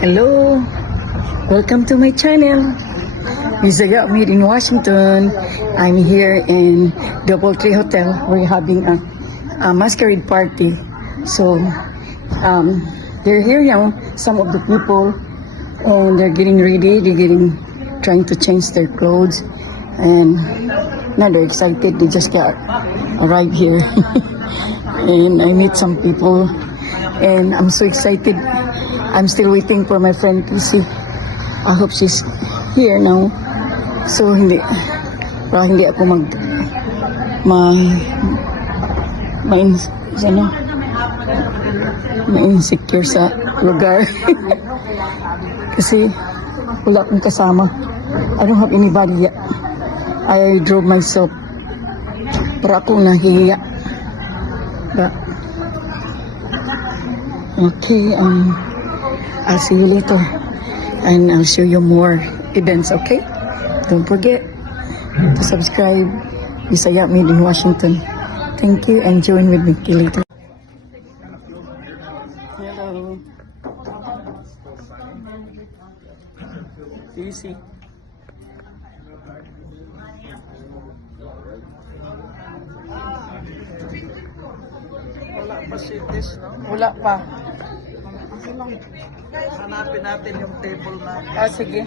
Hello, welcome to my channel. Isaya Meet in Washington. I'm here in Doubletree Hotel. We're having a masquerade party. So, they're here now, some of the people, and they're getting ready. Trying to change their clothes, and now they're excited. They just got arrived here, and I meet some people, and I'm so excited. I'm still waiting for my friend Casey. I hope she's here now. So hindi ako ma-insecure sa lugar. Kasi wala akong kasama. I don't have anybody yet. I drove myself. Para ako nahihiya. But, okay, I'll see you later. And I'll show you more events, okay? Don't forget to subscribe. Isaya Meet in Washington. Thank you and join with me later. Hello. Easy. Wala pa cities, no? Wala pa. Hanapin natin yung table na. Sige.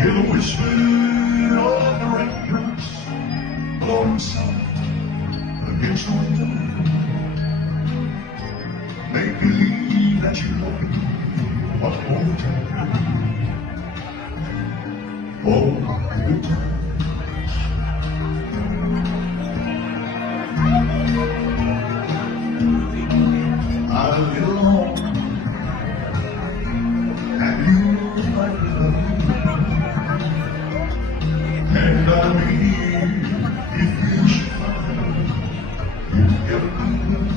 Hear the whisper of the raindrops blowing soft against the window. Make believe that you love me one more time. Oh, good time. I'll get along and you might love me. And I mean, if you should find you get good,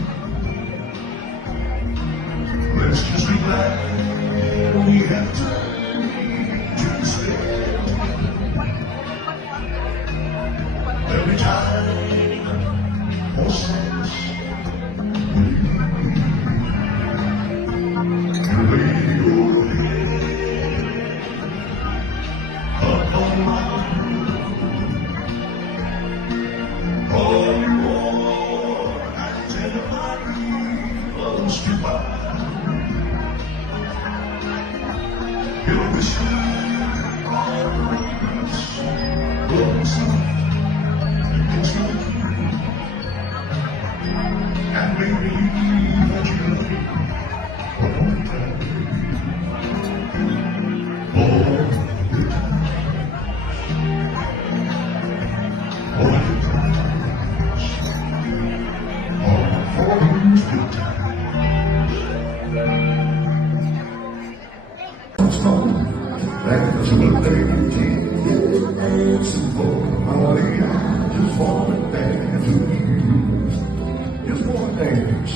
let's just be glad we have time to spend. There'll be time for sex when you lay your head upon my and maybe that you love me one more time. Oh, good times. Oh, good times. Oh, for those good times. Back to the day, simple, all I just want to dance with you. Just want to dance.